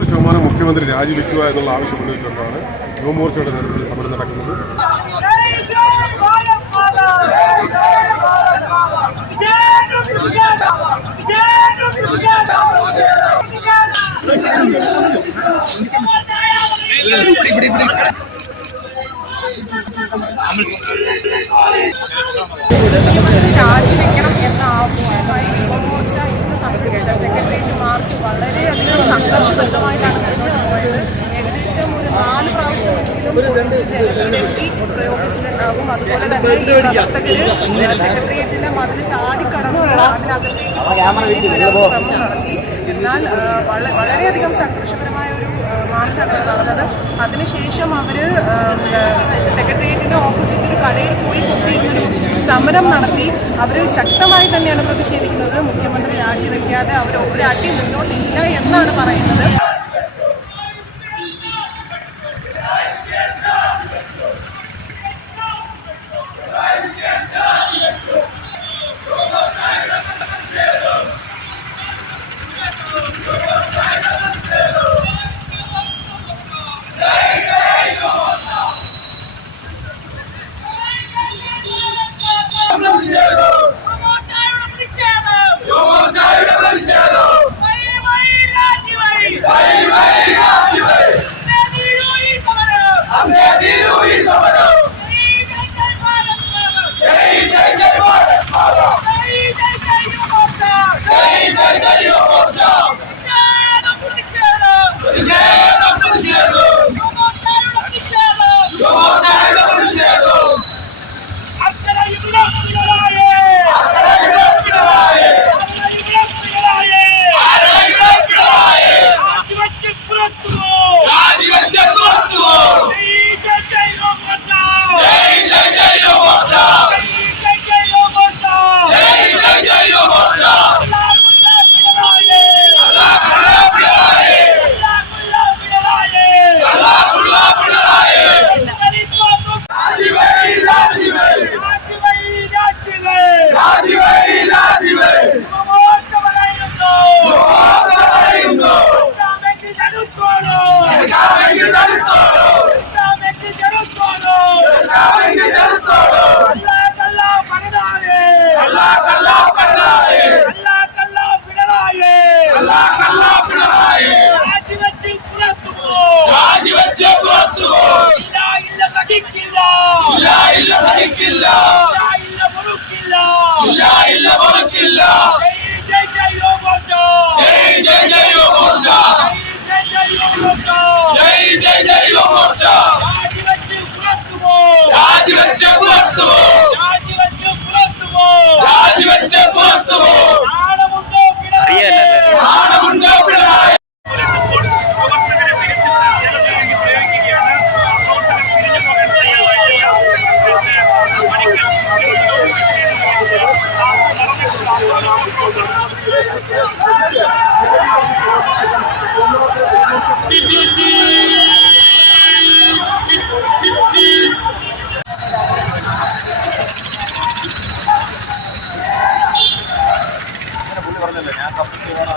നൂറ് ശതമാനം മുഖ്യമന്ത്രി രാജിവെക്കുക എന്നുള്ള ആവശ്യം ഉന്നയിച്ചുകൊണ്ടാണ് യുവമോർച്ചയുടെ നേതൃത്വത്തിൽ സമരം നടക്കുന്നത്. രാജിവെക്കണം എന്ന ആവശ്യമായി സംഘടിപ്പിച്ച സെക്രട്ടേറിയറ്റ് മാർച്ച് വളരെയധികം സംഘർഷബദ്ധമായിട്ടാണ് മുന്നോട്ട് പോയത് ഏകദേശം ഒരു നാല് പ്രാവശ്യമെങ്കിലും ജനത്തിനെത്തി പ്രയോഗിച്ചിട്ടുണ്ടാകും അതുപോലെ തന്നെ ഈ പ്രവർത്തകര് സെക്രട്ടേറിയറ്റിന്റെ മതിൽ ചാടിക്കടന്നുള്ള അതിനകത്തേക്ക് ശ്രമം നടത്തി. എന്നാൽ വളരെ വള- വളരെയധികം സംഘർഷകരമായ ഒരു മാർച്ചാണ് നടന്നത്. അതിനുശേഷം അവർ സെക്രട്ടേറിയറ്റിന്റെ ഓപ്പോസിറ്റ് ഒരു കടയിൽ പോയി കുത്തിയിരുന്നൊരു സമരം നടത്തി. അവർ ശക്തമായി തന്നെയാണ് പ്രതിഷേധിക്കുന്നത്. മുഖ്യമന്ത്രി രാജിവെക്കാതെ അവർ ഒരു അടി മുന്നോട്ടില്ല എന്നാണ് പറയുന്നത്. സഹിക്കില്ല ഇല്ല. ഇല്ല പൊറുക്കില്ല. ജയ് ജയ് ജയ് യുവമോർച്ച ജയ് ജയ് ജയ് യുവമോർച്ച രാജിവെച്ച് പുറത്തു പോകും രാജിവെച്ച് പുറത്തു പോകും രാജിവെച്ച് പുറത്തു പറഞ്ഞല്ലോ ഞാൻ കപ്പിട്ട് വേണം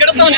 கிடைத்தவன்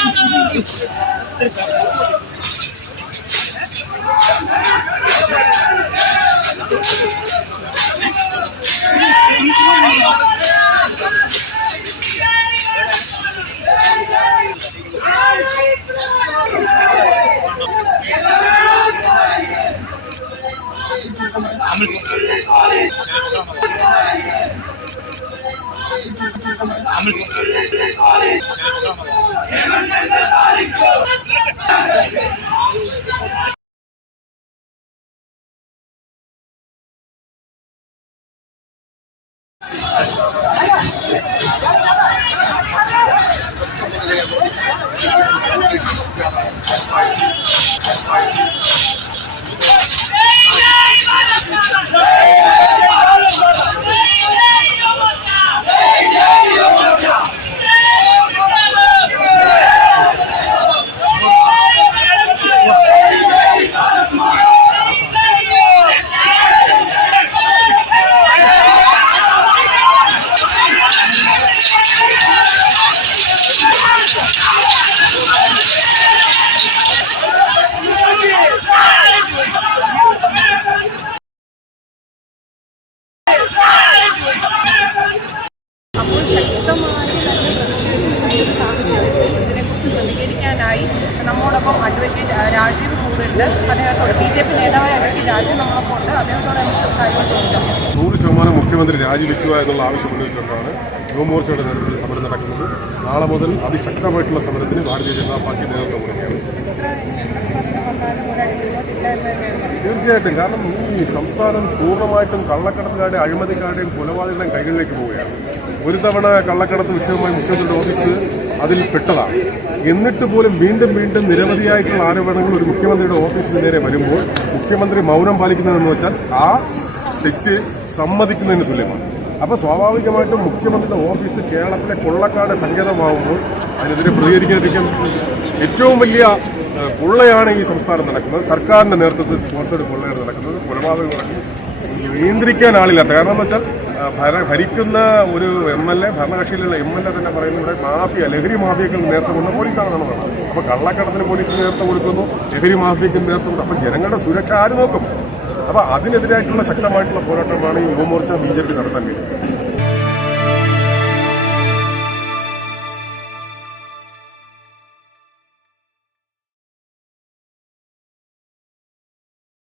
അപ്പോൾ ശക്തമായി തന്നെ പ്രതിഷേധിക്കുന്ന ഒരു സാഹചര്യത്തിൽ ഇതിനെക്കുറിച്ച് പ്രതികരിക്കാനായി നമ്മോടൊപ്പം അഡ്വക്കേറ്റ് രാജീവ് കൂറുണ്ട് അദ്ദേഹത്തോട് ബി ജെ പി നേതാവായ അഡ്വക്കേറ്റ് രാജീവ് നമ്മളൊപ്പം ഉണ്ട് അദ്ദേഹത്തോട് നമുക്ക് കാര്യങ്ങൾ ചോദിച്ചാൽ നൂറ് ശതമാനം മുഖ്യമന്ത്രി രാജിവെക്കുക എന്നുള്ള ആവശ്യം ഉന്നയിച്ചുകൊണ്ടാണ് യുവമോർച്ചയുടെ നേതൃത്വത്തിൽ സമരം നടക്കുന്നത്. നാളെ മുതൽ അതിശക്തമായിട്ടുള്ള സമരത്തിന് ഭാരതീയ ജനതാ പാർട്ടി നേതൃത്വം കൊടുക്കുകയാണ് തീർച്ചയായിട്ടും. കാരണം ഈ സംസ്ഥാനം പൂർണമായിട്ടും കള്ളക്കടത്തുകാരുടെയും അഴിമതിക്കാരുടെയും കൊലപാതകങ്ങളുടെയും കൈകളിലേക്ക് പോവുകയാണ്. ഒരു തവണ കള്ളക്കടത്ത് വിഷയവുമായി മുഖ്യമന്ത്രിയുടെ ഓഫീസ് അതിൽ പെട്ടതാണ്. എന്നിട്ട് പോലും വീണ്ടും വീണ്ടും നിരവധിയായിട്ടുള്ള ആരോപണങ്ങൾ ഒരു മുഖ്യമന്ത്രിയുടെ ഓഫീസിന് നേരെ വരുമ്പോൾ മുഖ്യമന്ത്രി മൗനം പാലിക്കുന്നതെന്ന് വെച്ചാൽ ആ തെറ്റ് സമ്മതിക്കുന്നതിന് തുല്യമാണ്. അപ്പോൾ സ്വാഭാവികമായിട്ടും മുഖ്യമന്ത്രിയുടെ ഓഫീസ് കേരളത്തിലെ കൊള്ളക്കാരുടെ സങ്കേതമാവുമ്പോൾ അതിനെതിരെ പ്രതികരിക്കാതിരിക്കാൻ ഏറ്റവും വലിയ കൊള്ളയാണ് ഈ സംസ്ഥാനം നടക്കുന്നത്. സർക്കാരിന്റെ നേതൃത്വത്തിൽ സ്പോൺസേഡ് കൊള്ളയാണ് നടക്കുന്നത്. കൊലപാതകം നിയന്ത്രിക്കാൻ ആളില്ലാത്ത. കാരണം എന്ന് വെച്ചാൽ ഭര- ഭരിക്കുന്ന ഒരു എം എൽ എ ഭരണകക്ഷിയിലുള്ള എം എൽ എ തന്നെ പറയുന്നത് ഇവിടെ മാഫിയ ലഹരി മാഫിയക്ക് നേരത്തെ കൊണ്ട് പോലീസാണ് നടന്നത്. അപ്പോൾ കള്ളക്കടത്തിന് പോലീസിന് നേരത്തെ കൊടുക്കുന്നു ലഹരി മാഫിയക്ക് നേരത്തെ കൊടുക്കുന്നു. അപ്പോൾ ജനങ്ങളുടെ സുരക്ഷ ആര് നോക്കും? അപ്പോൾ അതിനെതിരായിട്ടുള്ള ശക്തമായിട്ടുള്ള പോരാട്ടമാണ് ഈ യുവമോർച്ച ബി ജെ പി നടത്താൻ കഴിയും